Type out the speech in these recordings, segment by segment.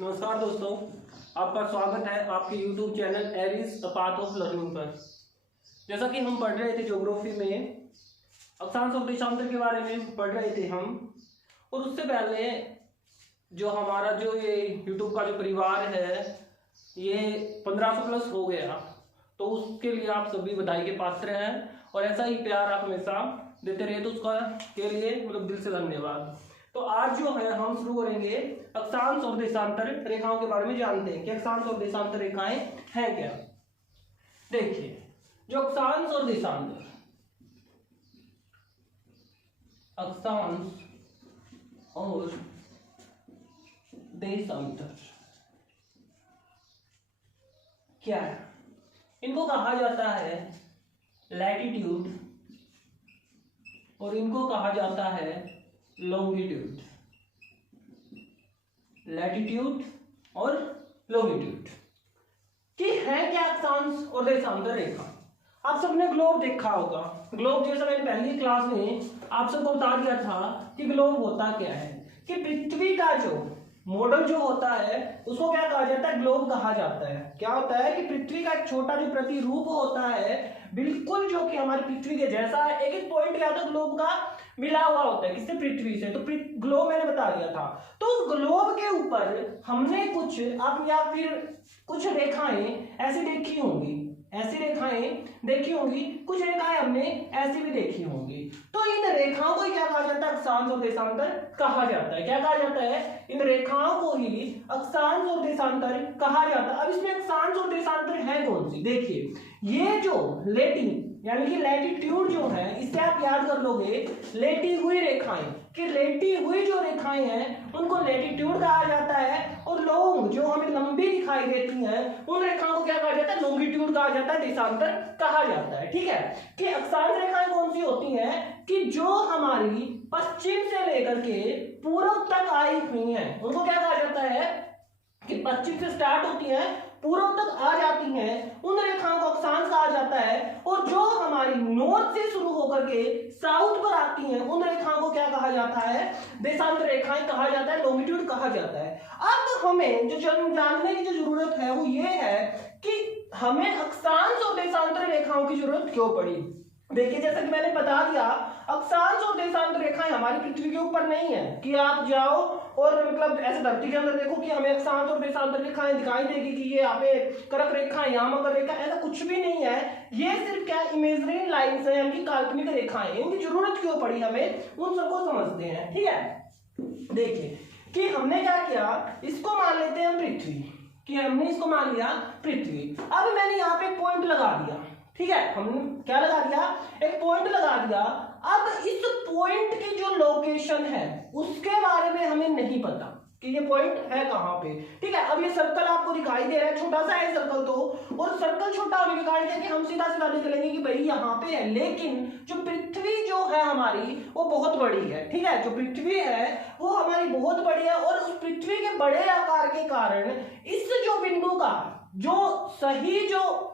नमस्कार दोस्तों, आपका स्वागत है आपके YouTube channel Aris a path of learning पर। जैसा कि हम पढ़ रहे थे ज्योग्राफी में अक्षांश और देशांतर के बारे में पढ़ रहे थे हम, और उससे पहले जो हमारा जो ये YouTube का जो परिवार है ये 1500 प्लस हो गया, तो उसके लिए आप सभी बधाई के पात्र हैं और ऐसा ही प्यार आप हमेशा देते रहे, तो उसका के लिए दिल से धन्यवाद। तो आज जो है हम शुरू करेंगे अक्षांश और देशांतर रेखाओं के बारे में जानते हैं कि अक्षांश और देशांतर रेखाएं हैं क्या। देखिए, जो अक्षांश और देशांतर क्या है, इनको कहा जाता है लैटिट्यूड और इनको कहा जाता है लॉन्गिट्यूड। लैटिट्यूड और लॉन्गिट्यूड कि है क्या अक्षांश और देशांतर रेखा। आप सबने ग्लोब देखा होगा। ग्लोब जैसा मैंने पहली क्लास में आप सबको बता दिया था कि ग्लोब होता क्या है, कि पृथ्वी का जो मॉडल जो होता है उसको क्या कहा जाता है, ग्लोब कहा जाता है। क्या होता है कि पृथ्वी का एक छोटा जो प्रतिरूप होता है बिल्कुल जो कि हमारी पृथ्वी के जैसा एक एक पॉइंट क्या होता है ग्लोब का मिला हुआ होता है, किससे, पृथ्वी से। तो ग्लोब मैंने बता दिया था। तो उस ग्लोब के ऊपर हमने कुछ आप या फिर कुछ रेखाएं ऐसी देखी होंगी, ऐसी रेखाएं देखी होंगी, कुछ रेखाएं हमने ऐसी भी देखी होंगी। तो इन रेखाओं को क्या कहा जाता है, अक्षांश और देशांतर कहा जाता है। क्या कहा जाता है, इन रेखाओं को ही अक्षांश और देशांतर कहा जाता है। अब इसमें अक्षांश और देशांतर है कौन सी, देखिए ये जो यानी कि लैटिट्यूड जो है, इससे आप याद कर लोगे लेटी हुई रेखाएं, कि लेटी हुई जो रेखाएं हैं उनको लैटिट्यूड कहा जाता है, और लॉन्ग जो हमें लंबी दिखाई देती हैं उन रेखाओं को क्या कहा जाता है, लॉन्गिट्यूड कहा जाता है, देशांतर कहा जाता है। ठीक है, कि अक्षांश रेखाएं कौन सी होती हैं, कि जो हमारी पश्चिम से लेकर के पूर्व तक आई हुई हैं उनको क्या कहा जाता है, कि पश्चिम से स्टार्ट होती हैं पूर्व तक आ जाती हैं, उन रेखाओं को अक्षांश कहा जाता है। और जो हमारी नॉर्थ से शुरू होकर के साउथ पर आती हैं उन रेखाओं को क्या कहा जाता है, देशांतर रेखाएं कहा जाता है, लॉन्गिट्यूड कहा जाता है। अब हमें जो जानने की जो जरूरत है वो ये है कि हमें अक्षांश और देशांतर रेखाओं की जरूरत क्यों पड़ी। देखिए, जैसा कि मैंने बता दिया, अक्षांश और देशांतर रेखाएं हमारी पृथ्वी के ऊपर नहीं है कि आप जाओ और ऐसे धरती के अंदर देखो कि हमें अक्षांश और देशांतर रेखाएं दिखाई देगी कि ये यहाँ पे कर्क रेखा, यहाँ मकर रेखा, ऐसा कुछ भी नहीं है। ये सिर्फ क्या इमेजिनरी लाइन्स हैं, यानी कि काल्पनिक रेखाएं। इनकी जरूरत क्यों पड़ी हमें, उन सबको समझते हैं। ठीक है, देखिए कि हमने क्या किया, इसको मान लेते हैं पृथ्वी, कि हमने इसको मान लिया पृथ्वी। अब मैंने यहाँ पे पॉइंट लगा दिया, ठीक है, हमने क्या लगा दिया, एक पॉइंट लगा दिया। अब इस पॉइंट की जो लोकेशन है उसके बारे में हमें नहीं पता कि ये पॉइंट है कहां पे। ठीक है, अब ये सर्कल आपको दिखाई दे रहा है, छोटा सा है सर्कल तो, और सर्कल छोटा होने के कारण हम सीधा सीधा निकलेंगे कि भाई यहाँ पे है, लेकिन जो पृथ्वी जो है हमारी वो बहुत बड़ी है। ठीक है, जो पृथ्वी है वो हमारी बहुत बड़ी है, और उस पृथ्वी के बड़े आकार के कारण इस जो बिंदु का जो सही जो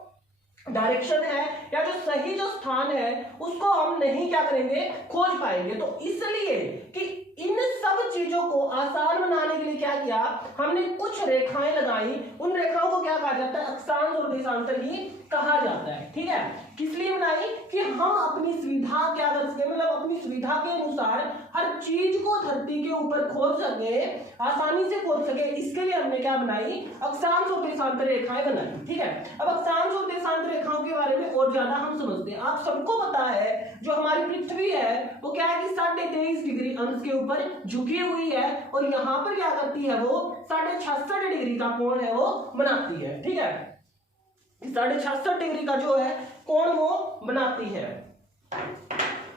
डायरेक्शन है या जो सही जो स्थान है उसको हम नहीं क्या करेंगे, खोज पाएंगे। तो इसलिए कि इन सब चीजों को आसान बनाने के लिए क्या किया, हमने कुछ रेखाएं लगाई। उन रेखाओं को क्या कहा जाता है, अक्षांश और देशांतर ही कहा जाता है। ठीक है, किस लिए बनाई, कि हम अपनी सुविधा क्या कर सके, अपनी सुविधा के अनुसार हर चीज को धरती के ऊपर खोज सके, आसानी से खोज सके, इसके लिए हमने क्या बनाई, अक्षांश और देशांतर रेखाएं बनाई। ठीक है, अब अक्षांश और देशांतर रेखाओं के बारे में और ज्यादा हम समझते हैं। आप सबको पता है जो हमारी पृथ्वी है वो क्या है कि 23.5 डिग्री अंश के ऊपर झुकी हुई है, और यहाँ पर क्या करती है, वो 66.5 डिग्री का कोण है वो बनाती है। ठीक है, 66.5 डिग्री का जो है कोण वो बनाती है,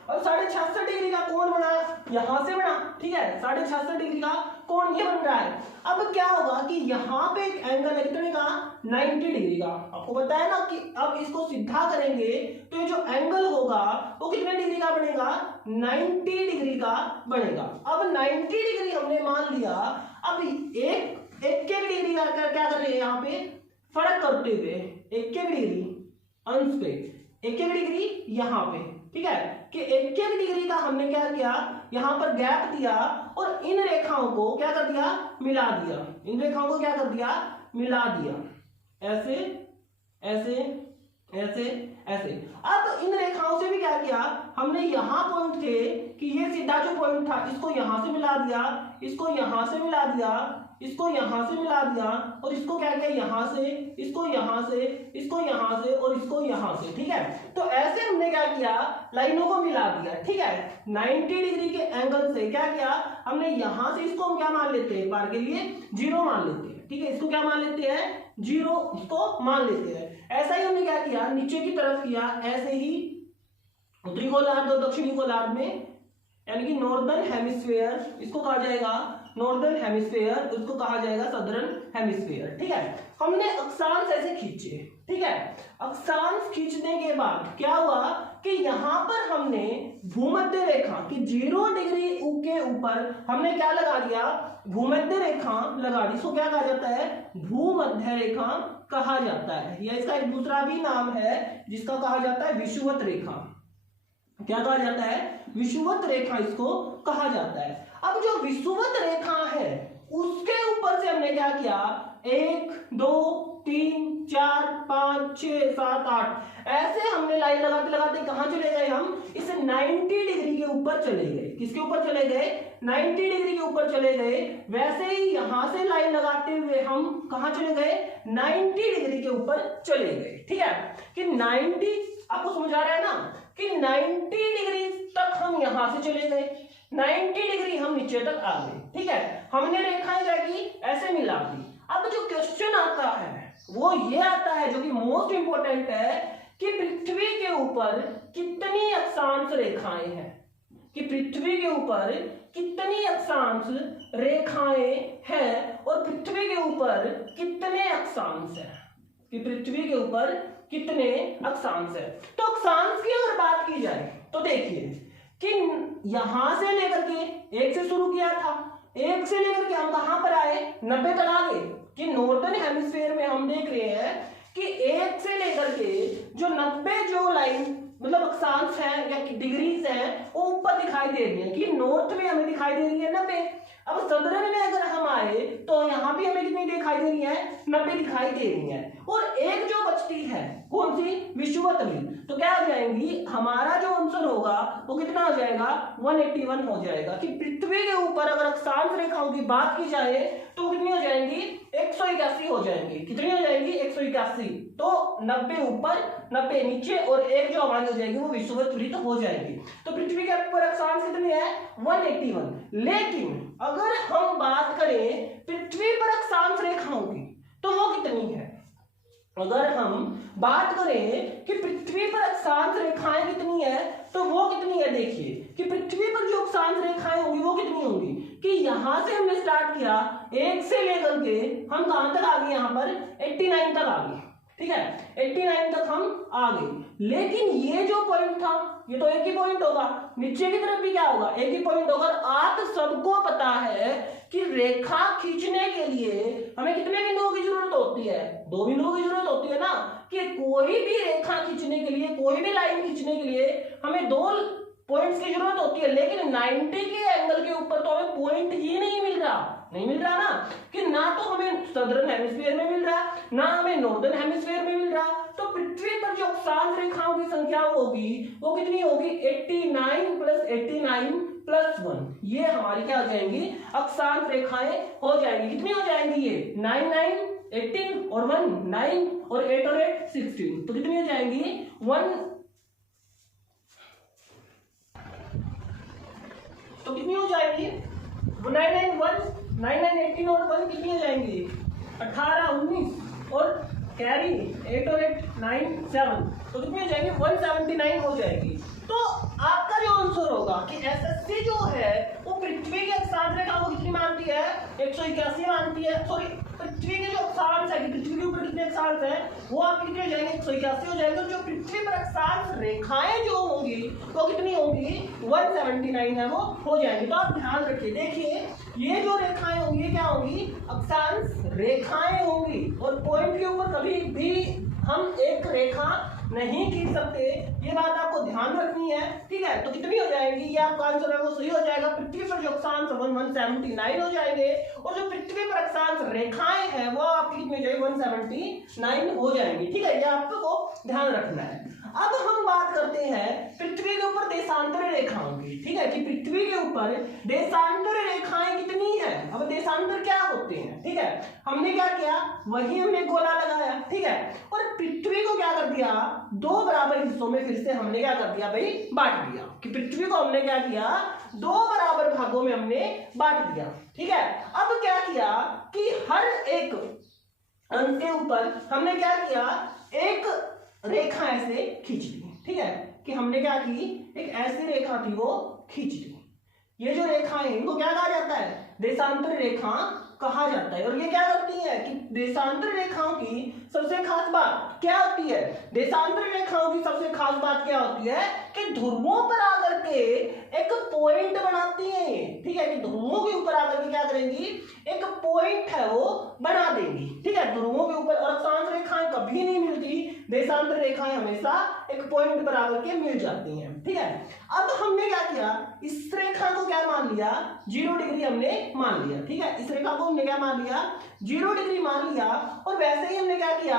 और 66.5 डिग्री का कोण बना, यहां से बना। ठीक है, 66.5 डिग्री का कोण ये बन रहा है। अब क्या होगा कि यहाँ पे एक एंगल है कितने का, 90 डिग्री का। आपको पता है ना कि अब इसको सीधा करेंगे तो ये जो एंगल होगा वो कितने डिग्री का बनेगा, 90 डिग्री का बनेगा। अब 90 डिग्री हमने मान लिया। अब एक डिग्री का क्या कर रहे हैं, यहाँ पे फर्क करते हुए एक डिग्री अंश पे, एक डिग्री यहाँ पे ठीक है, कि 1-1 डिग्री का हमने क्या किया, यहाँ पर गैप दिया और इन रेखाओं को क्या कर दिया, मिला दिया। इन रेखाओं को क्या कर दिया, मिला दिया, ऐसे ऐसे ऐसे ऐसे। अब इन रेखाओं से भी क्या किया हमने, यहाँ पॉइंट थे कि ये सीधा जो पॉइंट था इसको यहाँ से मिला दिया, इसको यहाँ से मिला दिया, इसको यहाँ से मिला दिया और इसको क्या किया, यहाँ से, इसको यहाँ से, इसको यहाँ से और इसको यहाँ से। ठीक है, तो ऐसे हमने क्या किया, लाइनों को मिला दिया। ठीक है, 90 डिग्री के एंगल से क्या किया हमने, यहाँ से इसको हम क्या मान लेते हैं, बार के लिए 0 मान लेते हैं। ठीक है, इसको क्या मान लेते हैं, 0 इसको मान लेते हैं। ऐसा ही हमने क्या किया, नीचे की तरफ किया, ऐसे ही उत्तरी गोलार्ध और दक्षिणी गोलार्ध में, यानी कि नॉर्दर्न हेमिस्फीयर इसको कहा जाएगा नॉर्दर्न हेमिस्फीयर, उसको कहा जाएगा सदर्न हेमिस्फीयर। ठीक है, हमने अक्षांश ऐसे खींचे। ठीक है, अक्षांश खींचने के बाद क्या हुआ कि यहाँ पर हमने भूमध्य रेखा की 0 डिग्री के ऊपर हमने क्या लगा दिया, भूमध्य रेखा लगा दी। इसको क्या कहा जाता है, भूमध्य रेखा कहा जाता है, या इसका एक दूसरा भी नाम है जिसका कहा जाता है विषुवत रेखा। क्या कहा जाता है, विषुवत रेखा इसको कहा जाता है। अब जो विषुवत रेखा है उसके ऊपर से हमने क्या किया, 1 2 3 4 5 6 7 8 ऐसे हमने लाइन लगाते लगाते कहां चले गए, हम इस 90 डिग्री के ऊपर चले गए। किसके ऊपर चले गए, 90 डिग्री के ऊपर चले गए। वैसे ही यहां से लाइन लगाते हुए हम कहां चले गए, 90 डिग्री के ऊपर चले गए। ठीक है, कि 90 आपको समझ आ रहा है ना, कि 90 डिग्री तक हम यहां से चले गए, 90 डिग्री हम नीचे तक आ गए। ठीक है, हमने रेखाएं जाएगी ऐसे मिला दी। अब जो क्वेश्चन आता है वो ये आता है, जो कि मोस्ट इंपोर्टेंट है, कि पृथ्वी के ऊपर कितनी अक्षांश रेखाएं हैं, कि पृथ्वी के ऊपर कितनी अक्षांश रेखाएं हैं और पृथ्वी के ऊपर कितने अक्षांश हैं, कि पृथ्वी के ऊपर कितने अक्षांश है। तो अक्षांश की अगर बात की जाए तो देखिए कि यहां से लेकर के 1 से शुरू किया था, 1 से लेकर के हम कहां पर आए, 90 तक आ गए। कि नॉर्दर्न हेमिस्फीयर में हम देख रहे हैं कि 1 से लेकर के जो 90 जो लाइन मतलब अक्षांश है या डिग्रीज है वो ऊपर दिखाई दे रही है, कि नॉर्थ में हमें दिखाई दे रही है 90। अब सदर्न में अगर हम आए तो यहाँ भी हमें कितनी दिखाई दे रही है, 90 दिखाई दे रही है। और एक जो बचती है कौन सी, विषुवत में, तो क्या हो जाएंगी, हमारा जो आंसर होगा वो कितना हो जाएगा, 181 हो जाएगा। कि पृथ्वी के ऊपर अगर अक्षांश रेखाओं की बात की जाए तो कितनी हो जाएंगी, 181 हो जाएंगी। कितनी हो जाएंगी, 181। तो 90 ऊपर 90 नीचे और एक जो हमारी हो जाएगी वो विषुवत वृत्त हो जाएगी। तो पृथ्वी के ऊपर अक्षांश कितनी है, 181। लेकिन अगर हम बात करें पृथ्वी पर अक्षांश रेखाओं की तो वो कितनी है, अगर हम बात करें कि पृथ्वी पर अक्षांश रेखाएं कितनी है तो वो कितनी है, देखिए कि पृथ्वी पर जो अक्षांश रेखाएं होंगी वो कितनी होंगी, कि यहां से हमने स्टार्ट किया 1 से लेकर के हम कहां तक आ गए, यहां पर 89 तक आ गए। ठीक है, 89 तक हम आ गए। लेकिन ये जो पॉइंट था ये तो एक ही पॉइंट होगा, नीचे की तरफ भी क्या होगा, एक ही पॉइंट होगा। आप सबको पता है कि रेखा खींचने के लिए हमें कितने बिंदुओं की जरूरत होती है, 2 बिंदुओं की जरूरत होती है ना। कि कोई भी रेखा खींचने के लिए, कोई भी लाइन खींचने के लिए हमें 2 पॉइंट्स की जरूरत होती है। लेकिन 90 के एंगल के ऊपर तो हमें पॉइंट ही नहीं मिल रहा ना, कि ना तो हमें सदर्न हेमिस्फीयर में मिल रहा ना हमें नॉर्दर्न हेमिस्फीयर में मिल रहा। तो पृथ्वी पर जो अक्षांश रेखाओं की संख्या होगी वो कितनी होगी, 89 + 89 + 1। ये हमारी क्या हो जाएंगी, अक्षांश रेखाएं हो जाएंगी। कितनी हो जाएंगी ये, 9 9 18 और 1 9 और 8 और 8 16। तो कितनी हो जाएंगी, 1, तो कितनी हो जाएगी, 9 9 1 9 9 18 और 1 कितनी हो जाएंगी, 18 19 और कैरी 8 और 8 9 7। तो कितनी हो जाएगी, 179 हो जाएगी। तो आपका जो आंसर होगा कि एसएससी जो है वो पृथ्वी के अक्षांश रेखा को कितनी मानती है, 181 मानती है। सॉरी, पृथ्वी के जो अक्षांश है, पृथ्वी के ऊपर कितने अक्षांश है वो आपके कितने हो जाएंगे, 181 हो जाएंगे। जो पृथ्वी पर अक्षांश रेखाएं जो होंगी वो कितनी होंगी, 179 है वो हो जाएंगी। तो आप ध्यान रखिए, देखिए ये जो रेखाएं होंगी क्या होंगी, अक्षांश रेखाएं होंगी। और पॉइंट के ऊपर कभी भी हम एक रेखा नहीं खींच सकते, ये बात आपको ध्यान रखनी है, ठीक है। तो कितनी हो जाएंगी, ये आपका आंसर है वो सही हो जाएगा। पृथ्वी पर जो अक्षांश 179 हो जाएंगे और जो पृथ्वी पर अक्षांश रेखाएं हैं वो आपकी कितनी हो जाएगी, 179 हो जाएंगी, ठीक है। ये आपको ध्यान रखना है। अब हम बात करते हैं पृथ्वी के ऊपर देशांतर रेखाओं की, ठीक है, कि पृथ्वी के ऊपर देशांतर रेखाएं कितनी है। अब देशांतर क्या होते हैं, ठीक है। हमने क्या किया, वही हमने गोला लगाया, ठीक है, और पृथ्वी को क्या कर दिया, दो बराबर हिस्सों में फिर से हमने क्या कर दिया भाई, बांट दिया। कि पृथ्वी को हमने क्या किया, दो बराबर भागों में हमने बांट दिया, ठीक है। अब क्या किया कि हर एक अंश के ऊपर हमने क्या किया, एक रेखा ऐसे खींच दी, ठीक है, कि हमने क्या की, एक ऐसी रेखा थी वो खींच दी। ये जो रेखा है इनको क्या कहा जाता है, देशांतर रेखा कहा जाता है। और ये क्या करती है कि देशांतर रेखाओं की सबसे खास बात क्या होती है, देशांतर रेखाओं की सबसे खास बात क्या होती है कि ध्रुवों पर आकर के एक पॉइंट बनाती है, ठीक है, कि ध्रुवों के ऊपर आकर के क्या करेंगी, एक पॉइंट है वो बना देंगी, ठीक है, ध्रुवों के ऊपर। और अक्षांश रेखाएं कभी नहीं मिलती, देशांतर रेखाएं हमेशा एक पॉइंट पर आकर के मिल जाती हैं, ठीक है। अब हमने क्या किया, इस रेखा को क्या मान लिया, 0 डिग्री हमने मान लिया, ठीक है, इस रेखा को हमने क्या मान लिया, 0 डिग्री मान लिया। और वैसे ही हमने क्या किया,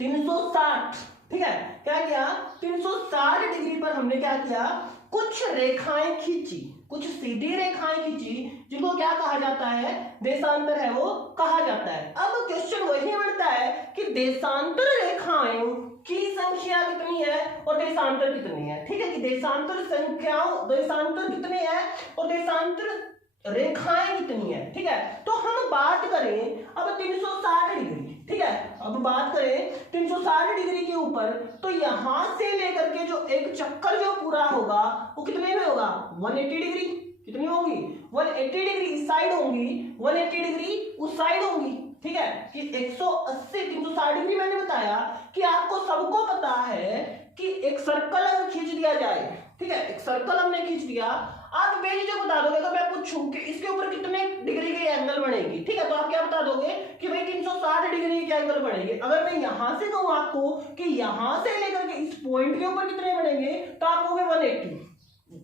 360, ठीक है, क्या किया, 360 डिग्री पर हमने क्या किया, कुछ रेखाएं खींची, कुछ सीधी रेखाएं खींची, जिनको क्या कहा जाता है, देशांतर है वो कहा जाता है। अब क्वेश्चन वही बनता है कि देशांतर रेखाएं की संख्या कितनी है और देशांतर कितनी है, ठीक है, कि देशांतर संख्याओं, देशांतर कितने हैं और देशांतर रेखाएं कितनी है, ठीक है। तो हम बात करें अब 360 डिग्री, ठीक है, अब बात करें 360 डिग्री के ऊपर, तो यहां से लेकर के जो एक चक्कर जो पूरा होगा वो कितने में होगा, 180 डिग्री, कितनी होगी, 180 डिग्री इस साइड होंगी, 180 डिग्री उस साइड होंगी, ठीक है, कि 180 360 डिग्री मैंने बताया कि आपको सबको पता है कि एक सर्कल अगर खींच दिया जाए, ठीक है, एक सर्कल हमने खींच दिया, आप बेझिझक बता दोगे, अगर मैं पूछूं कि इसके ऊपर कितने डिग्री के एंगल बनेगी, ठीक है, तो आप क्या बता दोगे कि भाई 360 डिग्री के एंगल बनेंगे। अगर मैं यहां से कहूं आपको कि यहां से लेकर के इस पॉइंट के ऊपर कितने बनेंगे, तो आप कहोगे 180,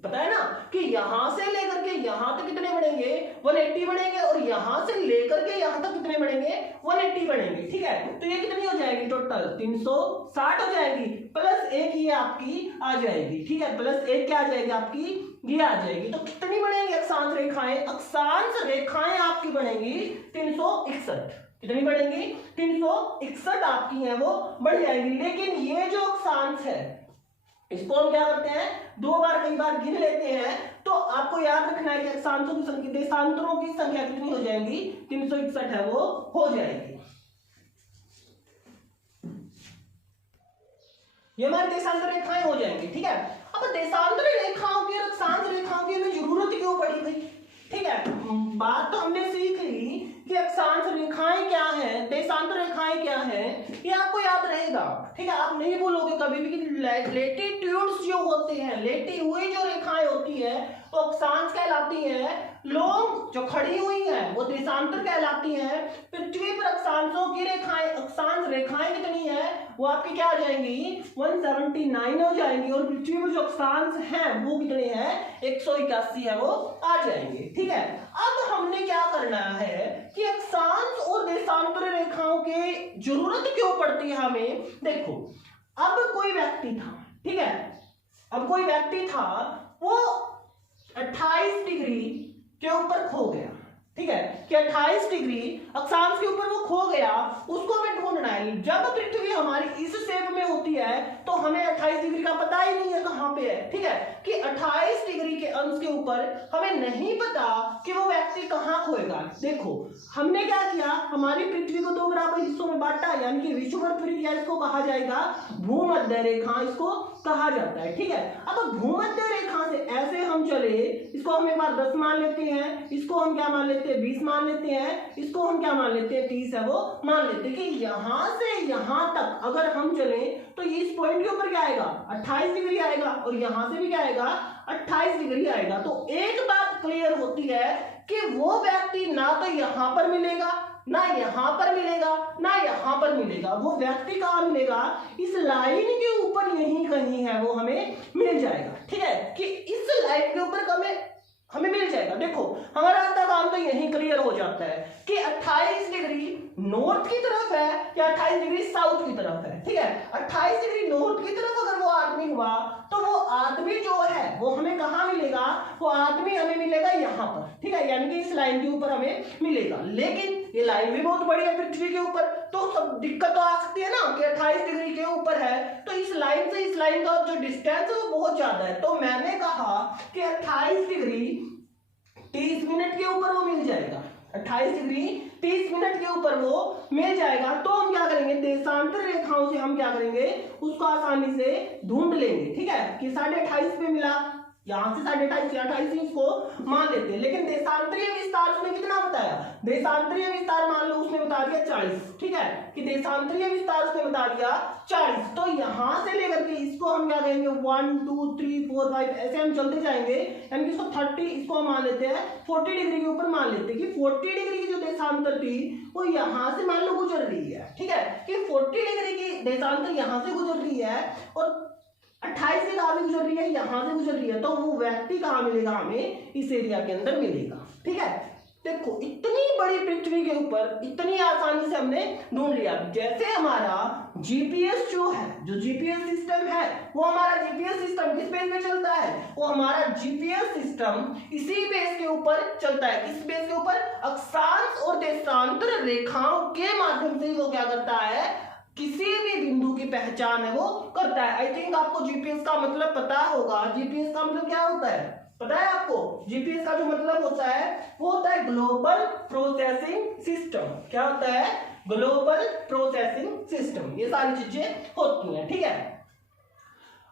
पता है ना कि यहां से लेकर के यहां तक कितने बढ़ेंगे, 180 बढ़ेंगे, और यहां से लेकर के यहां तक कितने बढ़ेंगे, 180 बढ़ेंगे, ठीक है। तो ये कितनी हो जाएगी, टोटल 360 हो जाएगी, प्लस एक ये आपकी आ जाएगी, ठीक है, प्लस एक क्या आ जाएगी आपकी, ये आ जाएगी। तो कितनी बढ़ेंगी अक्षांश रेखाएं, अक्षांश रेखाएं आपकी बढ़ेंगी 361, कितनी बढ़ेंगी, 361 आपकी है वो बढ़ जाएगी। लेकिन ये जो अक्षांश है इसको हम क्या करते हैं, दो बार कई बार गिन लेते हैं, तो आपको याद रखना है कि अक्षांशों की संख्या, देशांतरों की संख्या कितनी हो जाएगी, 361 है वो हो जाएगी। ये हमारी देशांतर रेखाएं हो जाएंगी, ठीक है। अब देशांतर रेखाओं की और अक्षांश रेखाओं की हमें जरूरत क्यों पड़ी भाई, ठीक है, बात तो हमने सीख ली कि अक्षांश रेखाएं क्या है, देशांतर रेखाएं क्या है, ये आपको याद रहेगा, ठीक है। आप नहीं बोलोगे कभी भी कि लेटिट्यूड्स जो होते हैं, लेटी हुई जो रेखाएं होती है वो अक्षांश कहलाती है, लॉन्ग जो खड़ी हुई है वो देशांतर कहलाती है। पृथ्वी पर अक्षांशों की रेखाएं, अक्षांश रेखाएं कितनी है वो आपकी क्या आ जाएंगी, 179 हो जाएंगी, और पृथ्वी पर जो अक्षांश हैं वो कितने हैं, 181 है वो आ जाएंगे, ठीक है। अब हमने क्या करना है कि अक्षांश और देशांतर रेखाओं की जरूरत क्यों पड़ती है हमें, देखो अब कोई व्यक्ति था, ठीक है, अब कोई व्यक्ति था वो 28 डिग्री के ऊपर खो गया, ठीक है, कि 28 डिग्री अक्षांश के ऊपर वो खो गया, उसको हमें ढूंढना है। जब पृथ्वी हमारी इस शेप में होती है तो हमें 28 डिग्री का पता ही नहीं है कहां पे है, ठीक है, कि 28 डिग्री के अंश के ऊपर हमें नहीं पता कि वो व्यक्ति कहां खोएगा। देखो हमने क्या किया, हमारी पृथ्वी को दो बराबर हिस्सों में बांटा, यानी कि विषुववृत्त त्रिज्या इसको कहा जाएगा, भूमध्य रेखा इसको कहा जाता है, ठीक है। अब भूमध्य रेखा से ऐसे हम चले, इसको हम एक बार 10 मान लेते हैं, इसको हम क्या मान लेते हैं, 20 मान लेते हैं, इसको हम क्या मान लेते हैं, 30 है वो मान लेते हैं, कि यहां से यहां तक अगर हम चले तो इस पॉइंट के ऊपर क्या आएगा, 28 डिग्री आएगा, और यहां से भी क्या आएगा, 28 डिग्री आएगा। तो एक बात क्लियर होती है कि वो व्यक्ति ना तो यहाँ पर मिलेगा, ना यहाँ पर मिलेगा, ना यहाँ पर मिलेगा। वो व्यक्ति कहाँ मिलेगा? इस लाइन के ऊपर यहीं कहीं है, वो हमें मिल जाएगा। ठीक है, कि इस लाइन के ऊपर हमें मिल जाएगा। देखो हमारा आधा काम तो यही क्लियर हो जाता है कि 28 डिग्री नॉर्थ की तरफ है या 28 डिग्री साउथ की तरफ है। ठीक है, 28 डिग्री नॉर्थ की तरफ अगर वो आदमी हुआ तो वो आदमी जो है वो हमें कहाँ मिलेगा? वो आदमी हमें मिलेगा यहाँ पर। ठीक है, यानी कि इस लाइन के ऊपर हमें मिलेगा। लेकिन ये लाइन भी बहुत बड़ी है पृथ्वी के ऊपर, तो सब दिक्कत तो आ सकती है ना कि 28 डिग्री के ऊपर है तो इस लाइन से इस लाइन का जो डिस्टेंस है वो बहुत ज्यादा है। तो मैंने कहा कि 28 डिग्री 30 मिनट के ऊपर वो मिल जाएगा। 28 डिग्री 30 मिनट के ऊपर वो मिल जाएगा। तो हम क्या करेंगे? देशांतर रेखाओं से हम क्या करेंगे? उसको आसानी से ढूंढ लेंगे। ठीक है, कि 28.5 पे मिला, यहाँ से 28.5 या 28 इसको मान लेते हैं। लेकिन देशांतरीय विस्तार उसने कितना बताया? देशांतरीय विस्तार मान लो उसने बता दिया 40। ठीक है, कि देशांतरीय विस्तार उसने बता दिया 40। तो यहाँ से लेकर के इसको हम क्या कहेंगे? 1 2 3 4 5 ऐसे हम चलते जाएंगे, यानी कि इसको 30 इसको हम मान लेते हैं 40 डिग्री के ऊपर मान लेते हैं कि 40 डिग्री की जो देशांतर थी वो यहाँ से मान लो गुजर रही है। ठीक है, कि 40 डिग्री की देशांतर यहाँ से गुजर रही है और 28 से कहाँ से गुजर रही है? यहाँ से गुजर रही है। तो वो व्यक्ति कहाँ मिलेगा? हमें इस एरिया के अंदर मिलेगा। ठीक है, देखो इतनी बड़ी पृथ्वी के ऊपर इतनी आसानी से हमने ढूंढ लिया। जैसे हमारा जीपीएस जो है, जो जीपीएस सिस्टम है, वो हमारा जीपीएस सिस्टम किस बेस पे चलता है? वो हमारा जीपीएस सिस्टम इसी बेस के ऊपर चलता है। किस बेस के ऊपर? अक्षांश और देशांतर रेखाओं के माध्यम से वो क्या करता है? किसी भी बिंदु की पहचान है वो करता है। आई थिंक आपको जीपीएस का मतलब पता होगा। जीपीएस का मतलब क्या होता है? पता है आपको? जीपीएस का जो मतलब होता है वो होता है ग्लोबल प्रोसेसिंग सिस्टम। क्या होता है? Global processing system. ये सारी चीजें होती हैं। ठीक है,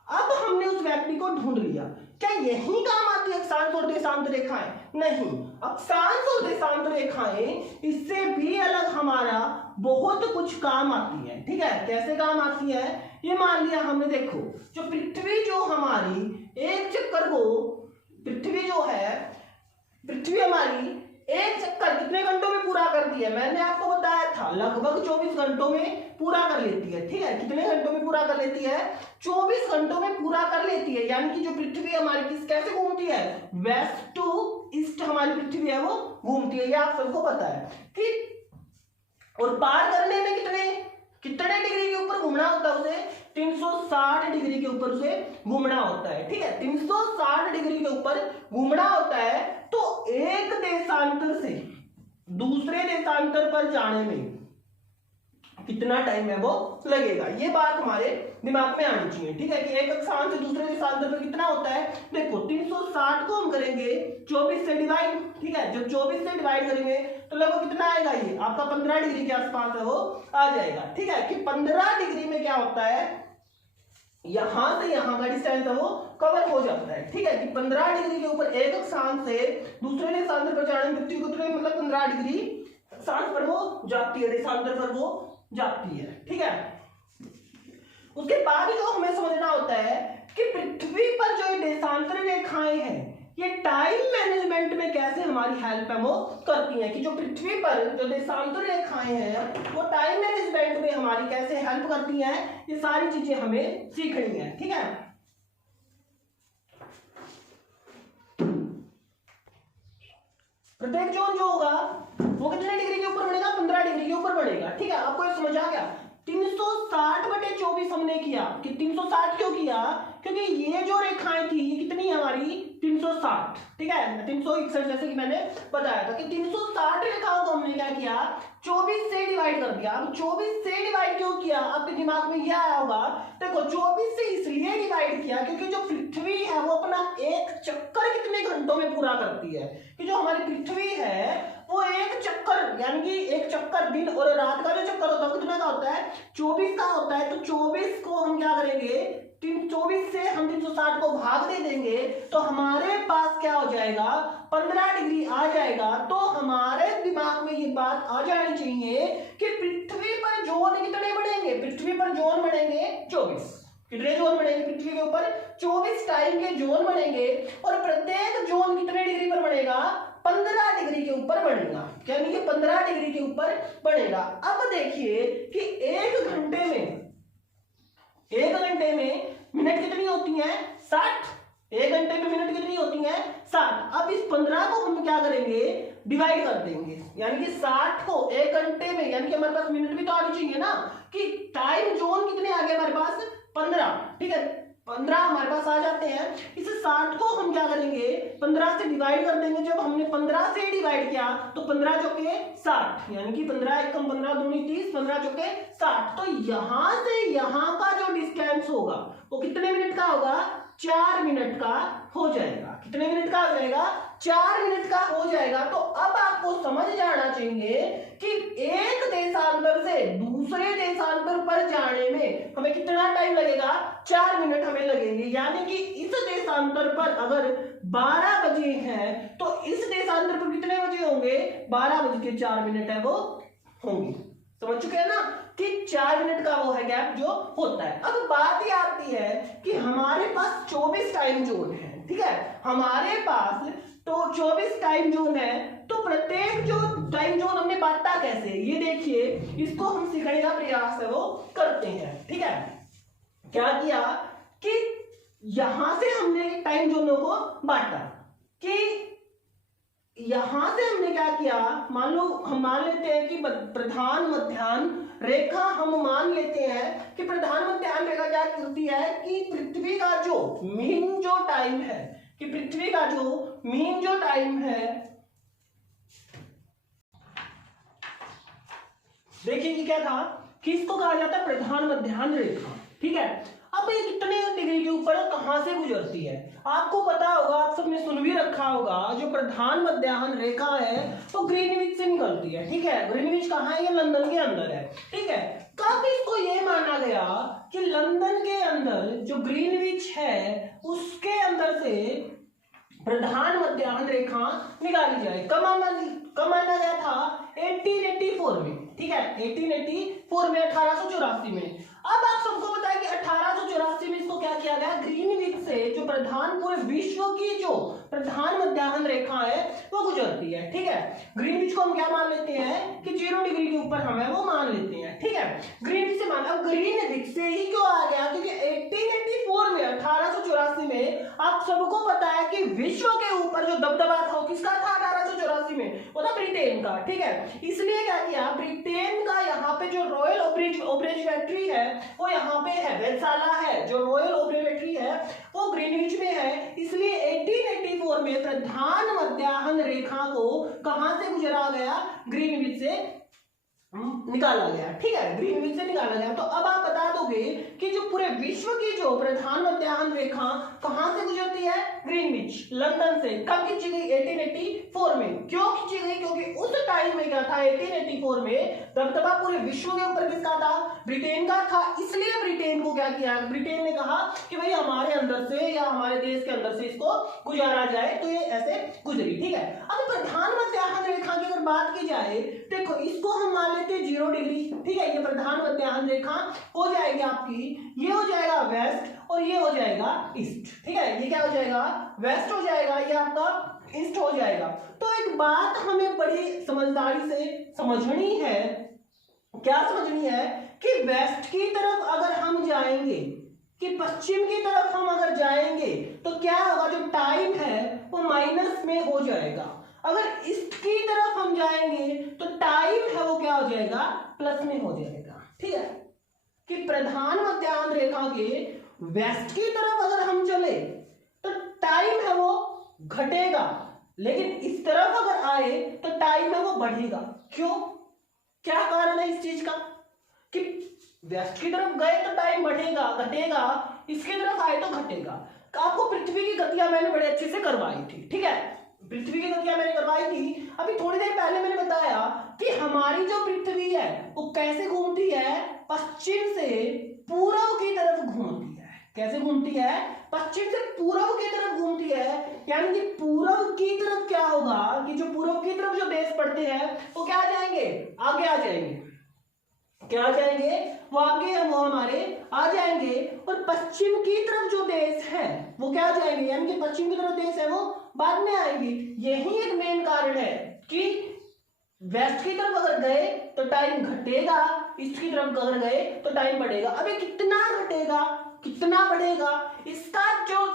अब हमने उस व्यक्ति को ढूंढ लिया। क्या यही काम आती है अक्षांश और देशांतर रेखाएं? नहीं, अक्षांश और देशांतर रेखाएं इससे भी अलग हमारा बहुत कुछ काम आती है। ठीक है, कैसे काम आती है? ये मान लिया हमने, देखो जो पृथ्वी जो हमारी एक चक्कर को, पृथ्वी जो है, पृथ्वी हमारी एक चक्कर कितने घंटों में पूरा करती है? मैंने आपको बताया था लगभग 24 घंटों में पूरा कर लेती है। ठीक है, कितने घंटों में पूरा कर लेती है? 24 घंटों में पूरा कर लेती है। यानी कि जो पृथ्वी हमारी किस कैसे घूमती है? वेस्ट टू ईस्ट हमारी पृथ्वी है वो घूमती है, ये आप सबको पता है। ठीक, और पार करने में कितने डिग्री के ऊपर घूमना होता है उसे? 360 डिग्री के ऊपर उसे घूमना होता है। ठीक है, 360 डिग्री के ऊपर घूमना होता है। तो एक देशांतर से दूसरे देशांतर पर जाने में कितना टाइम है वो लगेगा, ये बात हमारे दिमाग में आनी चाहिए। ठीक है, कि एक अक्षांश से दूसरे देशांतर पर कितना होता है? देखो 360 को हम करेंगे 24 से डिवाइड। ठीक है, जब 24 से डिवाइड करेंगे तो लगभग कितना आएगा? ये आपका 15 डिग्री के आसपास है वो आ जाएगा। ठीक है, कि 15 डिग्री में क्या होता है? यहां से यहां का डिस्टेंस है वो कवर हो जाता है। ठीक है, कि 15 डिग्री के ऊपर एक अक्षांश से दूसरे देशांतर पर जाने में पृथ्वी को मतलब 15 डिग्री अक्षांश पर वो जाती है, देशांतर पर वो जाती है। ठीक है, उसके बाद जो हमें समझना होता है कि पृथ्वी पर जो देशांतर रेखाएं हैं ये टाइम मैनेजमेंट में कैसे हमारी हेल्प है वो करती हैं। कि जो पृथ्वी पर जो देशांतर रेखाएं हैं वो टाइम मैनेजमेंट में हमारी कैसे हेल्प करती हैं, ये सारी चीजें हमें सीखनी है। ठीक है, प्रत्येक जोन जो होगा वो कितने डिग्री के ऊपर बढ़ेगा? 15 डिग्री के ऊपर बढ़ेगा। ठीक है, आपको ये समझ आ गया? 360/24 हमने किया। कि 360 क्यों किया? क्योंकि ये जो रेखाएं थी ये कितनी हमारी 360। ठीक है, 361 जैसे कि मैंने बताया था कि 360 रेखाओं को हमने क्या किया? 24 से डिवाइड कर दिया। अब 24 से डिवाइड क्यों किया? आपके दिमाग में ये आया होगा, देखो 24 से इसलिए डिवाइड किया क्योंकि जो पृथ्वी है वो अपना एक चक्कर कितने घंटों में पूरा करती है? कि जो हमारी पृथ्वी है वो एक चक्कर, यानी कि एक चक्कर दिन और रात का जो चक्कर होता है कितना का होता है? 24 का होता है। तो 24 को हम क्या करेंगे? 24 से हम 360 को भाग दे देंगे तो हमारे पास क्या हो जाएगा? 15 डिग्री आ जाएगा। तो हमारे दिमाग में ये बात आ जानी चाहिए कि पृथ्वी पर जोन कितने बढ़ेंगे? पृथ्वी पर जोन बढ़ेंगे 24। कितने जोन बनेंगे पृथ्वी के ऊपर? 24 टाइम के जोन बनेंगे और प्रत्येक जोन कितने डिग्री पर बनेगा? 15 डिग्री के ऊपर बनेगा, यानी कि 15 डिग्री के ऊपर बनेगा। अब देखिए कि एक घंटे में मिनट कितनी होती है? 60। एक घंटे में मिनट कितनी होती है? 60। अब इस 15 को हम क्या करेंगे? डिवाइड कर देंगे, यानी कि 60 को एक घंटे में, यानी कि हमारे पास मिनट भी तो आनी चाहिए ना, कि टाइम जोन कितने आ गए हमारे पास? 15। ठीक है, 15 हमारे पास आ जाते हैं। इस 60 को हम क्या करेंगे? 15 से डिवाइड कर देंगे। जब हमने 15 से डिवाइड किया तो 15 चौके 60, यानी कि 15 एकम 15 दूनी 30, 15 चौके 60। तो यहां से यहां का जो डिस्टेंस होगा वो कितने मिनट का होगा? 4 मिनट का हो जाएगा। कितने मिनट का हो जाएगा? 4 मिनट का हो जाएगा। तो अब आपको समझ जाना चाहिए कि एक देशांतर से दूसरे देशांतर पर जाने में हमें कितना टाइम लगेगा? 4 मिनट हमें लगेंगे। यानी कि इस देशांतर पर अगर 12 बजे हैं तो इस देशांतर पर कितने बजे होंगे? 12:04 है वो होंगे। समझ चुके हैं ना कि 4 मिनट का वो है गैप जो होता है। अब बात ये आती है कि हमारे पास 24 टाइम जोन है, ठीक है, हमारे पास तो 24 टाइम जोन है, तो प्रत्येक जो टाइम जोन हमने बांटा कैसे, ये देखिए, इसको हम सीखने का प्रयास है वो करते हैं। ठीक है, क्या किया कि यहां से हमने टाइम जोनों को बांटा, कि यहां से हमने क्या किया, मान लो हम मान लेते हैं कि प्रधान मध्याह्न रेखा, हम मान लेते हैं कि प्रधान मध्याह्न रेखा क्या करती है कि पृथ्वी का जो मीन जो टाइम है, कि पृथ्वी का जो मीन जो टाइम है, देखिए ये क्या था कि इसको कहा जाता है प्रधान मध्याह्न रेखा। ठीक है, अब ये कितने डिग्री के ऊपर कहां से गुजरती है? आपको पता होगा, आप सबने सुन भी रखा होगा, जो प्रधान मध्याह्न रेखा है वो ग्रीनविच से निकलती है। ठीक है, ग्रीनविच कहाँ है? ये लंदन के अंदर है। ठीक है, कब इसको ये माना गया कि लंदन के अंदर जो ग्रीनविच है उसके अंदर से प्रधान मध्याह्न रेखा निकाली जाए? कब माना गया था? 1884 में। ठीक है, 1884 में, 1884 में। अब आप सबको पता है कि 1884 में इसको क्या किया गया? ग्रीनविच से जो प्रधान पूरे विश्व की जो प्रधान मध्याह्न रेखा है वो गुजरती है। ठीक है, ग्रीनविच को हम क्या मान लेते हैं कि 0 डिग्री के ऊपर हम है वो मान लेते हैं। ठीक है, ग्रीनविच से माना। ग्रीनविच से ही क्यों आ गया? क्योंकि 1884 में, 1884 में आप सबको पता है कि विश्व के ऊपर जो दबदबा था वो किसका था? 1884 में वो था ब्रिटेन का। ठीक है, इसलिए क्या किया, ब्रिटेन का यहाँ पे जो रॉयल ऑब्जर्वेटरी है वो यहाँ पे है, वेधशाला है, जो रॉयल ऑब्जर्वेटरी है वो ग्रीनविच में है। इसलिए 1884 में प्रधान मध्याह्न रेखा को कहां से गुजरा गया? ग्रीनविच से निकाला गया। ठीक है, ग्रीनविच से निकाला गया। तो अब आप बता दोगे कि जो पूरे विश्व की जो प्रधान मध्याह्न रेखा कहां से गुजरती है? ग्रीनविच, लंदन से। कब खींची गई? 1884 में। क्यों खींची गई? क्योंकि उस टाइम में क्या था? 1884 में दबदबा पूरे विश्व के ऊपर किसका था? ब्रिटेन का था। इसलिए ब्रिटेन को क्या किया? ब्रिटेन ने कहा कि भाई हमारे अंदर से या हमारे देश के अंदर से इसको गुजारा जाए, तो ये ऐसे गुजरी। ठीक है, अब प्रधान मध्याह्न रेखा की अगर बात की जाए, देखो इसको हम मान लेते हैं 0 डिग्री। ठीक है, ये प्रधान मध्याह्न रेखा हो जाएगी आपकी, ये हो जाएगा वेस्ट और ये हो जाएगा ईस्ट। ठीक है, ये क्या हो जाएगा? वेस्ट हो जाएगा, ये आपका ईस्ट हो जाएगा। तो एक बात हमें बड़ी समझदारी से समझनी है। क्या समझनी है? कि वेस्ट की तरफ अगर हम जाएंगे, कि पश्चिम की तरफ हम अगर जाएंगे तो क्या होगा? जो टाइम है वो माइनस में हो जाएगा। अगर ईस्ट की तरफ हम जाएंगे तो टाइम है वो क्या हो जाएगा? प्लस में हो जाएगा। ठीक है, कि प्रधान मध्याह्न रेखा के वेस्ट की तरफ अगर हम चले तो टाइम है वो घटेगा, लेकिन इस तरफ अगर आए तो टाइम है वो बढ़ेगा। क्यों? क्या कारण है इस चीज का? कि वेस्ट की तरफ गए तो टाइम बढ़ेगा, घटेगा, इसकी तरफ आए तो घटेगा। आपको पृथ्वी की गतियां मैंने बड़े अच्छे से करवाई थी। ठीक है, पृथ्वी की गतियां मैंने करवाई थी। अभी थोड़ी देर पहले मैंने बताया कि हमारी जो पृथ्वी है वो कैसे घूमती है? पश्चिम से पूर्व की तरफ घूमती है। कैसे घूमती है? पश्चिम से पूर्व की तरफ घूमती है। यानी कि पूर्व की तरफ क्या होगा कि जो पूर्व की तरफ जो देश पड़ते हैं वो क्या आ जाएंगे? आगे आ जाएंगे। क्या आ जाएंगे, वो आगे है वो हमारे आ जाएंगे। और पश्चिम की तरफ जो देश है वो क्या आ जाएंगे, यानी कि पश्चिम की तरफ देश है वो बाद में आएंगे। यही एक मेन कारण है कि वेस्ट की तरफ अगर गए तो टाइम घटेगा, ईस्ट की तरफ अगर गए तो टाइम बढ़ेगा। अबे कितना घटेगा कितना बढ़ेगा, इसका जो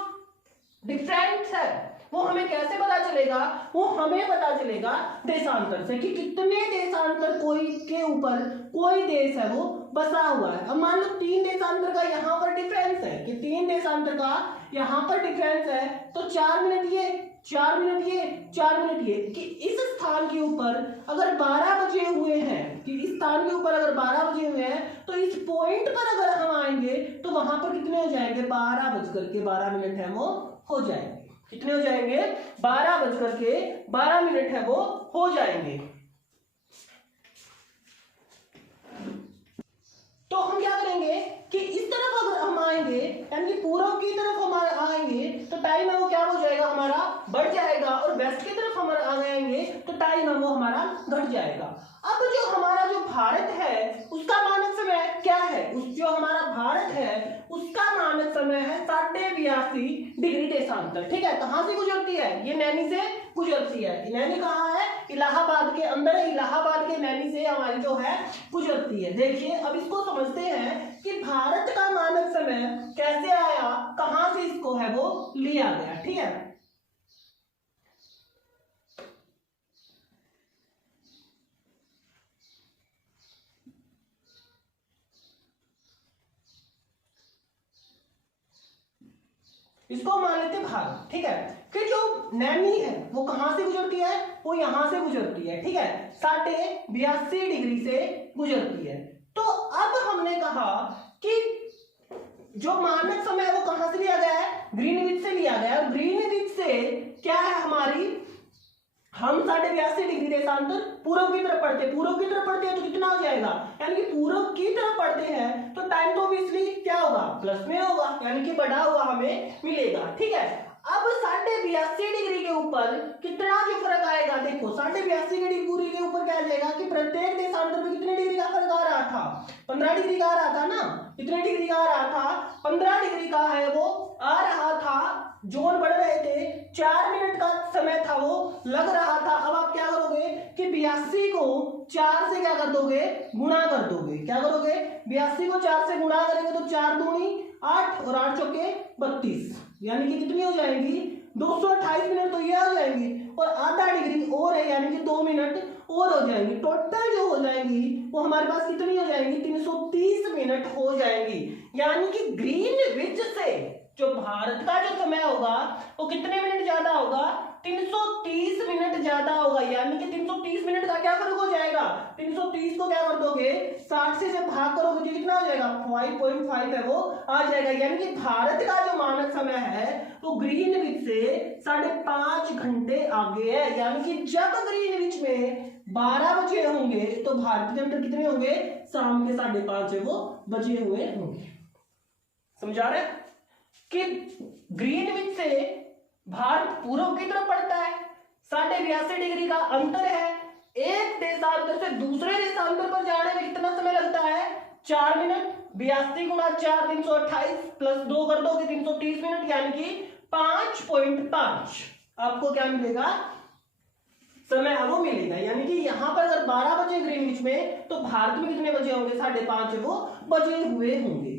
डिफरेंस है वो हमें कैसे पता चलेगा, वो हमें पता चलेगा देशांतर से, कि कितने देशांतर कोई के ऊपर कोई देश है वो बसा हुआ है। अब मान लो 3 देशांतर का यहाँ पर डिफरेंस है, कि 3 देशांतर का यहाँ पर डिफरेंस है, तो 4 मिनट ये 4 मिनट ये 4 मिनट ये, कि इस स्थान के ऊपर अगर 12 बजे हुए हैं, कि इस स्थान के ऊपर अगर 12 बजे हुए हैं, तो इस पॉइंट पर अगर हम आएंगे तो वहां पर कितने हो जाएंगे, 12:12 है वो हो जाएंगे। कितने हो जाएंगे, 12:12 है वो हो जाएंगे। तो हम क्या करेंगे कि इस तरफ अगर हम आएंगे, यानी कि पूर्व की तरफ हमारे आएंगे तो टाइम है वो क्या हो जाएगा, हमारा बढ़ जाएगा, और वेस्ट की तरफ हमारे आ जाएंगे तो टाइम है वो हमारा घट जाएगा। अब जो हमारा जो भारत है उसका मानक समय क्या है, जो हमारा भारत है उसका मानक समय है 82.5 डिग्री देशांतर। ठीक है, कहां से गुजरती है, ये नैनी से गुजरती है। नैनी कहाँ है, इलाहाबाद के अंदर है, इलाहाबाद के नैनी से हमारी जो है गुजरती है। देखिए अब इसको समझते हैं कि भारत का मानक समय कैसे आया, कहां से इसको है वो लिया गया। ठीक है, इसको मान लेते भारत। ठीक है, कि जो नैनी है वो कहां से गुजरती है, वो यहां से गुजरती है। ठीक है, 82.5 डिग्री से गुजरती है। तो अब हमने कहा कि जो मानक समय है वो कहां से लिया गया है, ग्रीनविच से लिया गया है। ग्रीनविच से क्या है हमारी, हम 82.5 डिग्री देशांतर पूर्व की तरफ पढ़ते हैं तो कितना हो जाएगा, यानी कि पूर्व की तरफ पढ़ते हैं तो टाइम तो ऑब्वियसली क्या होगा, प्लस में होगा, यानी कि बढ़ा हुआ हमें मिलेगा। ठीक है, अब 82.5 डिग्री के ऊपर कितना जो फर्क आएगा, देखो 82.5 डिग्री के ऊपर क्या आ जाएगा कि प्रत्येक देशांतर में कितने डिग्री का फर्क आ रहा था, 15 डिग्री का आ रहा था ना, कितने डिग्री का आ रहा था, 15 डिग्री का है वो आ रहा था। जोन बढ़ रहे थे, 4 मिनट का समय था वो लग रहा था। अब आप क्या करोगे कि 82 को 4 से क्या कर दोगे, गुणा कर दोगे। क्या करोगे, 82 को 4 से गुणा करेंगे तो 4 दूनी 8 और 8 चौके 32, यानी कि कितनी हो जाएंगी, 228 मिनट तो ये आ जाएंगी, और आधा डिग्री और है यानी कि 2 मिनट और हो जाएंगी। टोटल जो हो जाएंगी वो हमारे पास कितनी हो जाएंगी, 330 मिनट हो जाएंगी। यानी कि ग्रीनविच से जो भारत का जो समय होगा वो कितने मिनट ज्यादा होगा, 330 मिनट ज्यादा होगा। यानी कि 330 मिनट का क्या फर्क हो जाएगा, 330 को क्या कर दोगे, 60 से जब भाग करोगे तो कितना हो जाएगा, 5.5 है वो आ जाएगा। यानी कि भारत का जो मानक समय है वो ग्रीनविच से 5.5 घंटे आगे है। यानी कि जब ग्रीनविच में 12 बजे होंगे तो भारत के अंदर कितने होंगे, शाम के 5:30 वो बजे हुए होंगे। समझा रहे कि ग्रीनविच से भारत पूर्व की तरफ पड़ता है, 82.5 डिग्री का अंतर है। एक देशांतर से दूसरे देशांतर पर जाने में कितना समय लगता है, 4 मिनट। 82 गुणा 4 328 प्लस 2 कर दोगे 330 मिनट, यानी कि 5.5 आपको क्या मिलेगा, समय वो मिलेगा। यानी कि यहां पर अगर 12 बजे ग्रीनविच में तो भारत में कितने बजे होंगे, 5:30 वो बजे हुए होंगे।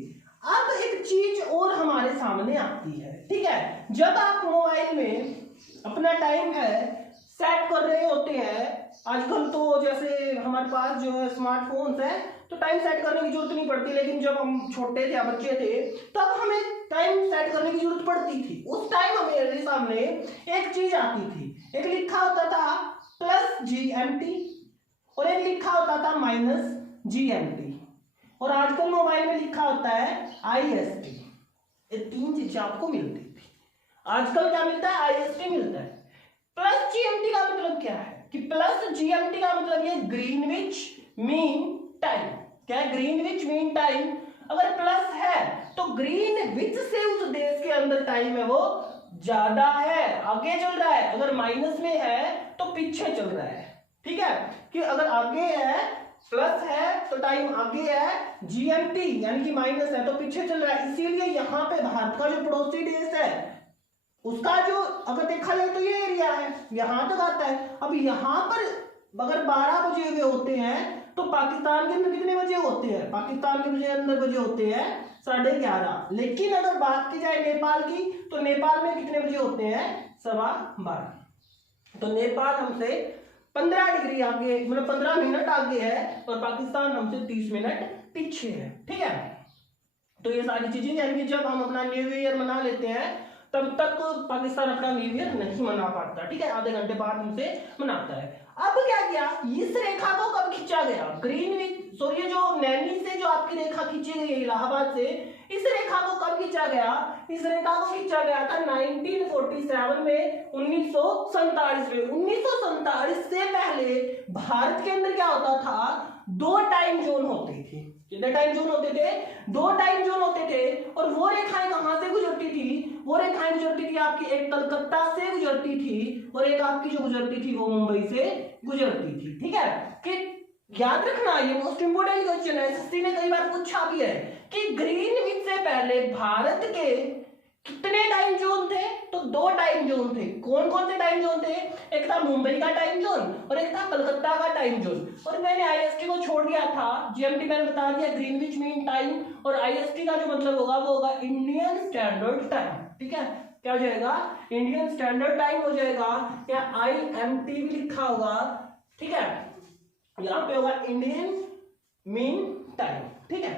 अब एक चीज और हमारे सामने आती है। ठीक है, जब आप मोबाइल में अपना टाइम है सेट कर रहे होते हैं, आजकल तो जैसे हमारे पास जो है स्मार्टफोन्स है तो टाइम सेट करने की जरूरत नहीं पड़ती, लेकिन जब हम छोटे थे बच्चे थे तब हमें टाइम सेट करने की जरूरत पड़ती थी। उस टाइम हमारे सामने एक चीज आती थी, एक लिखा होता था +GMT और एक लिखा होता था -GMT, और आजकल मोबाइल में लिखा होता है IST। ये 3 चीजें आपको मिलती थी। आजकल क्या मिलता है, IST मिलता है। +GMT का मतलब क्या है कि +GMT का मतलब ये ग्रीनविच मीन टाइम। क्या है, ग्रीनविच मीन टाइम। अगर प्लस है तो ग्रीनविच से उस देश के अंदर टाइम है वो ज्यादा है, आगे चल रहा है। अगर माइनस में है तो पीछे चल रहा है। ठीक है, कि अगर आगे है प्लस है तो टाइम आगे है, GMT यानी कि माइनस है तो पीछे चल रहा है, इसीलिए यहाँ पे भारत का जो पड़ोसी देश है उसका जो अगर देखा जाए तो ये एरिया है, यहां तक आता है। अब यहाँ पर अगर 12 बजे हुए होते हैं तो पाकिस्तान के अंदर कितने बजे होते हैं? पाकिस्तान के अंदर बजे होते हैं 11:30। लेकिन अगर बात की जाए नेपाल की तो नेपाल में कितने बजे होते हैं? 12:15। तो नेपाल हमसे 15 डिग्री आगे, मतलब 15 मिनट आगे है और पाकिस्तान हमसे 30 मिनट पीछे है। ठीक है, तो ये सारी चीजें, यानी कि जब हम अपना न्यू ईयर मना लेते हैं तब तक पाकिस्तान अपना न्यू ईयर नहीं मना पाता। ठीक है, आधे घंटे बाद हमसे मनाता है। अब क्या किया, इस रेखा को कब खींचा गया? ग्रीनविच, सॉरी जो नैनी से जो आपकी रेखा खींची गई है इलाहाबाद से, इस रेखा को कब खींचा गया? इस रेखा को खींचा गया था 1947 में, 1947 में। 1947 से पहले भारत के अंदर क्या होता था? 2 टाइम जोन होते थे। कितने टाइम जोन होते थे? 2 टाइम जोन होते थे। और वो रेखाएं कहां से गुजरती थी? वो रेखाएं गुजरती थी आपकी, एक कलकत्ता से गुजरती थी और एक आपकी जो गुजरती थी वो मुंबई से गुजरती थी। ठीक है, कि याद रखना, ये मोस्ट इंपोर्टेंट क्वेश्चन है, एसएससी ने कई बार पूछा भी है कि ग्रीनविच से पहले भारत के कितने टाइम जोन थे? तो 2 टाइम जोन थे। कौन कौन से टाइम जोन थे? एक था मुंबई का टाइम जोन और एक था कलकत्ता का टाइम जोन। और मैंने आईएसटी को छोड़ दिया था, जीएमटी मैंने बता दिया, ग्रीनविच मीन टाइम, और आईएसटी का जो मतलब होगा वो होगा इंडियन स्टैंडर्ड टाइम। ठीक है, क्या हो जाएगा? इंडियन स्टैंडर्ड टाइम हो जाएगा, या IMT भी लिखा होगा। ठीक है, यहाँ पे होगा इंडियन मीन टाइम। ठीक है,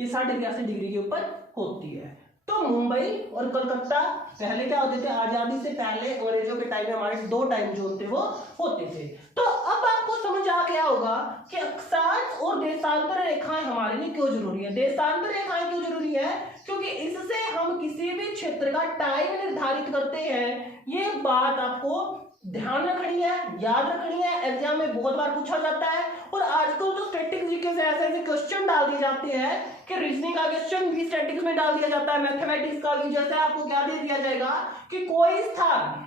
ये 83 डिग्री के ऊपर होती है। तो मुंबई और कलकत्ता पहले क्या होते थे? आजादी से पहले अंग्रेजों के टाइम में हमारे 2 टाइम जोन थे वो होते थे। तो अब आपको समझ आ गया होगा कि अक्षांश और देशांतर रेखाएं हमारे लिए क्यों जरूरी है। देशांतर रेखाएं क्यों जरूरी है? क्योंकि इससे हम किसी भी क्षेत्र का टाइम निर्धारित करते हैं। ये बात आपको ध्यान रखनी है, याद रखनी है, एग्जाम में बहुत बार पूछा जाता है। और आजकल तो स्टैटिस्टिक्स जीके से ऐसे ऐसे क्वेश्चन डाल दिए जाते हैं कि रीजनिंग का क्वेश्चन भी स्टैटिस्टिक्स में डाल दिया जाता है, मैथमेटिक्स का भी। जैसे आपको क्या दे दिया जाएगा कि कोई स्थान,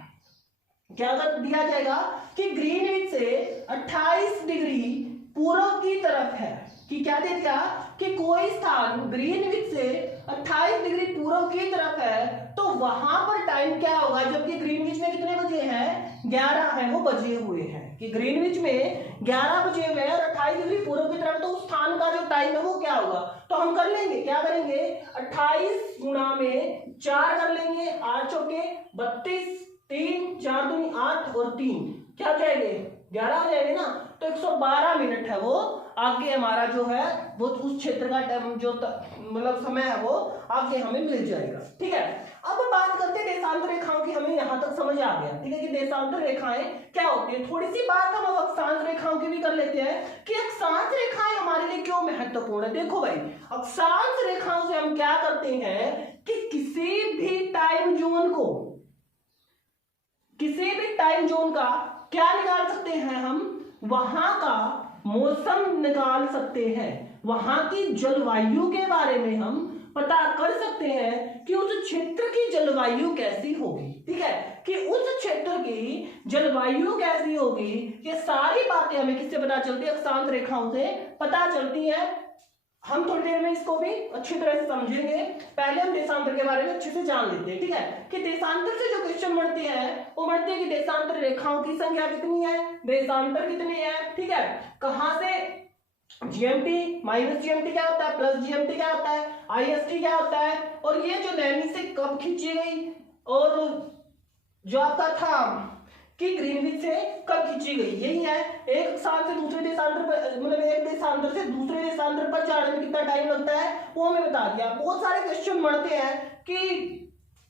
क्या कर दिया जाएगा कि ग्रीनविच से 28 डिग्री पूर्व की तरफ है, कि क्या दे दिया कि कोई स्थान ग्रीनविच से 28 डिग्री पूर्व की तरफ है, तो वहां पर टाइम क्या होगा? जबकि ग्रीनविच में कितने बजे हैं? 11 है, वो बजे हुए हैं, कि ग्रीनविच में 11 बजे हुए हैं और 28 डिग्री पूर्व की तरफ, तो उस स्थान का जो टाइम है वो क्या होगा? तो हम कर लेंगे, क्या करेंगे? 28 गुणा में 4 कर लेंगे, 8 चौके 32, 3 4 दूनी 8 और 3 क्या हो जाएंगे? 11 हो जाएंगे ना। तो 112 मिनट है वो आगे हमारा जो है वो उस क्षेत्र का टाइम जो मतलब समय है वो आगे हमें मिल जाएगा। ठीक है, अब बात करते हैं देशांतर रेखाओं की। हमें यहां तक समझ आ गया, ठीक है, कि देशांतर रेखाएं क्या होती है। थोड़ी सी बात हम अक्षांश रेखाओं की भी कर लेते हैं कि अक्षांश रेखाएं हमारे लिए क्यों महत्वपूर्ण है। देखो भाई, अक्षांश रेखाओं से हम क्या करते हैं कि किसी भी टाइम जोन का क्या निकाल सकते हैं? हम वहां का मौसम निकाल सकते हैं, वहां की जलवायु के बारे में हम पता कर सकते हैं कि उस क्षेत्र की जलवायु कैसी होगी। ठीक है, कि उस क्षेत्र की जलवायु कैसी होगी, ये सारी बातें हमें किससे पता चलती है? अक्षांश रेखाओं से पता चलती है। हम थोड़ी देर में इसको भी अच्छी तरह से समझेंगे। पहले हम देशांतर के बारे में अच्छे से जान लेते हैं। ठीक है, कि देशांतर से जो क्वेश्चन बढ़ते हैं वो बढ़ते हैं कि देशांतर रेखाओं की संख्या कितनी है, देशांतर कितने हैं। ठीक है, कहां से जीएमटी, माइनस जीएमटी क्या होता है, प्लस जीएमटी क्या होता है, आईएसटी क्या होता है, और ये जो नैनी से कब खींची गई, और जो आपका था कि ग्रीनविच से कब खींची गई, यही है। एक स्थान से दूसरे देशांतर पर, मतलब एक देशांतर से दूसरे देशांतर पर जाने में कितना टाइम लगता है वो हमें बता दिया। बहुत सारे क्वेश्चन बढ़ते हैं कि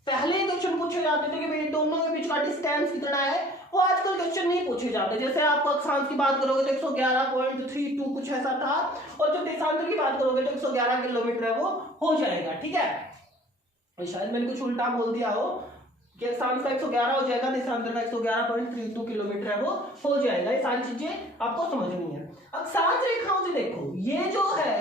पहले क्वेश्चन पूछे जाते थे कि भाई दोनों के बीच का डिस्टेंस कितना है, वो आजकल क्वेश्चन नहीं पूछे जाते। जैसे आप अक्षांश की बात करोगे तो 111.32 कुछ ऐसा था, और जो देशांतर की बात करोगे तो 111 किलोमीटर है वो हो जाएगा। ठीक है, शायद मैंने कुछ उल्टा बोल दिया हो कि अक्षांश का 111 हो जाएगा, देशांतर का 111.32 किलोमीटर है वो हो जाएगा। ये सारी चीजें आपको समझनी है। अक्षांश रेखाओं से देखो, ये जो है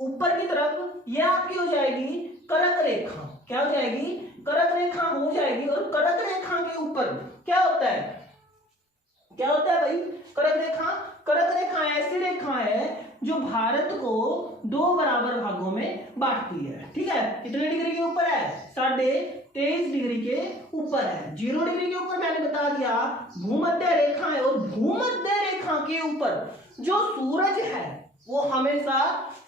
ऊपर की तरफ ये आपकी हो जाएगी कर्क रेखा। क्या हो जाएगी? कर्क रेखा हो जाएगी। और कर्क रेखा के ऊपर क्या होता है, क्या होता है भाई? कर्क रेखा ऐसी रेखा है जो भारत को 2 बराबर भागों में बांटती है। ठीक है, कितने डिग्री के ऊपर है? 23.5 डिग्री के ऊपर है। 0 डिग्री के ऊपर मैंने बता दिया भूमध्य रेखा है, और भूमध्य रेखा के ऊपर जो सूरज है वो हमेशा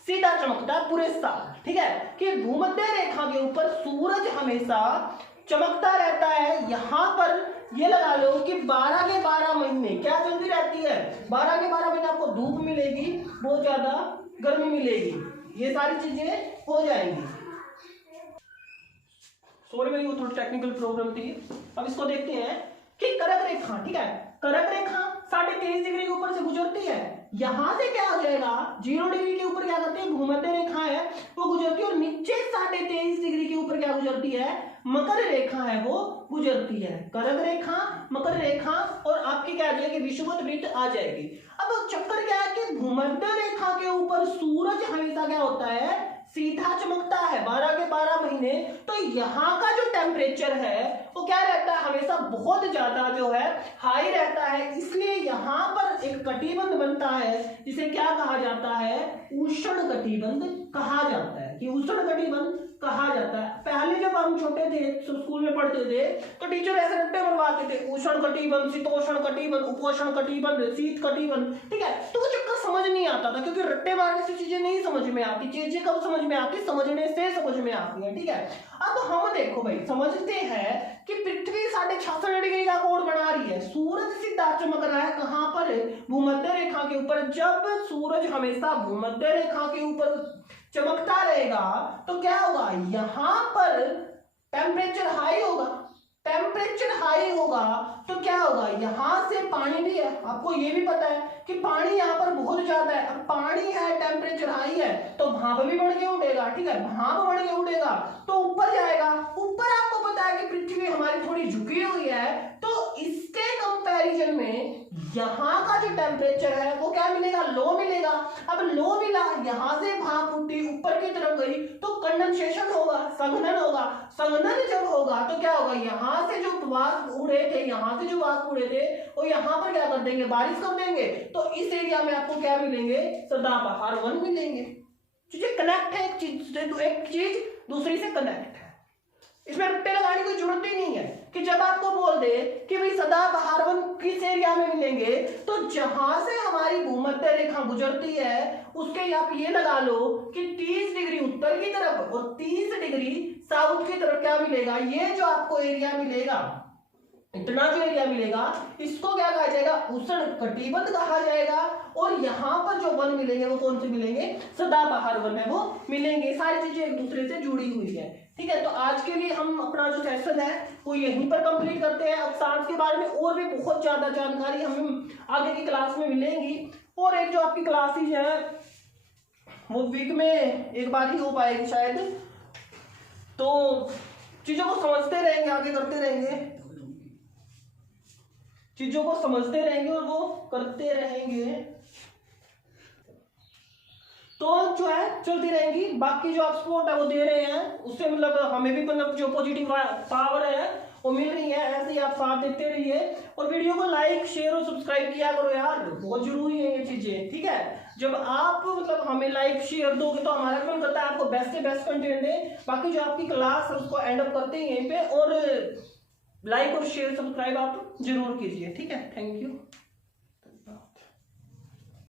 सीधा चमकता है पूरे साल। ठीक है, कि भूमध्य रेखा के ऊपर सूरज हमेशा चमकता रहता है। यहां पर ये लगा लो कि 12 के 12 महीने क्या चलती रहती है? 12 के 12 महीने आपको धूप मिलेगी, बहुत ज्यादा गर्मी मिलेगी, ये सारी चीजें हो जाएंगी। सॉरी मेरी वो थोड़ी टेक्निकल प्रॉब्लम थी। अब इसको देखते हैं कि कर्क रेखा। ठीक है, कर्क रेखा 23.5 डिग्री के ऊपर से गुजरती है। यहां से क्या हो जाएगा? 0 डिग्री के ऊपर क्या करते हैं? भूमध्य रेखा है वो गुजरती है, और नीचे 23.5 डिग्री के ऊपर क्या गुजरती है? मकर रेखा है वो गुजरती है। कर्क रेखा, मकर रेखा, और आपकी क्या आ जाएगी? विषुवत वृत्त आ जाएगी। अब चक्कर क्या है कि भूमध्य रेखा के ऊपर सूरज हमेशा क्या होता है? सीधा चमकता है 12 के 12 महीने। तो यहाँ का जो टेम्परेचर है वो क्या रहता है? हमेशा बहुत ज्यादा जो है हाई रहता है। इसलिए यहाँ पर एक कटिबंध बनता है जिसे क्या कहा जाता है? उष्ण कटिबंध कहा जाता है, कि उष्ण कटिबंध कहा जाता है। पहले जब हम छोटे थे स्कूल में पढ़ते थे तो टीचर ऐसे रट्टे बनवाते थे, उष्ण कटिबंध, शीतोष्ण कटिबंध, उपोष्ण कटिबंध, शीत कटिबंध। ठीक है, तो वो चक्कर समझ नहीं आता था, क्योंकि रट्टे मारने से चीजें नहीं समझ में आती। चीजें कब समझ में आती? समझने से समझ में आती है। ठीक है, अब हम देखो भाई समझते हैं कि पृथ्वी 66.5 डिग्री का कोण बना रही है, सूरज सीधा चमक रहा है कहां पर? भूमध्य रेखा के ऊपर। जब सूरज हमेशा भूमध्य रेखा के ऊपर चमकता रहेगा तो क्या होगा? यहां पर टेम्परेचर हाई होगा। टेम्परेचर हाई होगा तो क्या होगा? यहां से पानी भी है, आपको ये भी पता है कि पानी यहाँ पर बहुत ज्यादा है। अब पानी है, टेम्परेचर हाई है, तो भाप भी बढ़ के उड़ेगा। ठीक है, भाप बढ़ के उड़ेगा तो ऊपर जाएगा। ऊपर आपको पता है कि पृथ्वी हमारी थोड़ी झुकी हुई है, तो इसके कंपैरिजन में यहाँ का जो टेम्परेचर है वो क्या मिलेगा? लो मिलेगा। अब लो मिला, यहाँ से भाप उठी ऊपर की तरफ गई तो कंडेंसेशन होगा, संघनन होगा। संघनन जब होगा तो क्या होगा? यहाँ से जो वाष्प उड़े थे, यहाँ से जो वाष्प उड़े थे वो यहाँ पर क्या कर देंगे? बारिश कर देंगे। तो इस एरिया में आपको क्या मिलेंगे? सदाबहार वन मिलेंगे। चीजें कनेक्ट है, एक चीज दूसरी से कनेक्ट है। इसमें रट्टे लगाने की जरूरत ही नहीं है कि जब आपको बोल दे कि भाई सदाबहार वन किस एरिया में मिलेंगे, तो जहां से हमारी भूमध्य रेखा गुजरती है उसके आप ये लगा लो कि 30 डिग्री उत्तर की तरफ और 30 डिग्री साउथ की तरफ क्या मिलेगा? ये जो आपको एरिया मिलेगा, इतना जो एरिया मिलेगा, इसको क्या कहा जाएगा? उष्ण कटिबंध कहा जाएगा। और यहाँ पर जो वन मिलेंगे वो कौन से मिलेंगे? सदाबहार वन है वो मिलेंगे। सारी चीजें एक दूसरे से जुड़ी हुई है। ठीक है, तो आज के लिए हम अपना जो सेशन है वो यहीं पर कंप्लीट करते हैं। अक्षांश के बारे में और भी बहुत ज्यादा जानकारी हमें आगे की क्लास में मिलेंगी, और एक जो आपकी क्लासेज है वो वीक में एक बार ही हो पाएगी शायद। तो चीजों को समझते रहेंगे, आगे करते रहेंगे, चीजों को समझते रहेंगे और वो करते रहेंगे, तो जो है चलती रहेंगी। बाकी जो आप सपोर्ट है वो दे रहे हैं, उससे मतलब हमें भी मतलब जो पॉजिटिव पावर है वो मिल रही है। ऐसे ही आप साथ देते रहिए, और वीडियो को लाइक, शेयर और सब्सक्राइब किया करो यार, बहुत जरूरी है ये चीजें। ठीक है, जब आप मतलब हमें लाइक शेयर दोगे तो हमारा मन करता है आपको बेस्ट से बेस्ट कंटेंट दे। बाकी जो आपकी क्लास है उसको एंड अप करते हैं यहीं पे, और लाइक और शेयर सब्सक्राइब आप जरूर कीजिए। ठीक है, थैंक यू।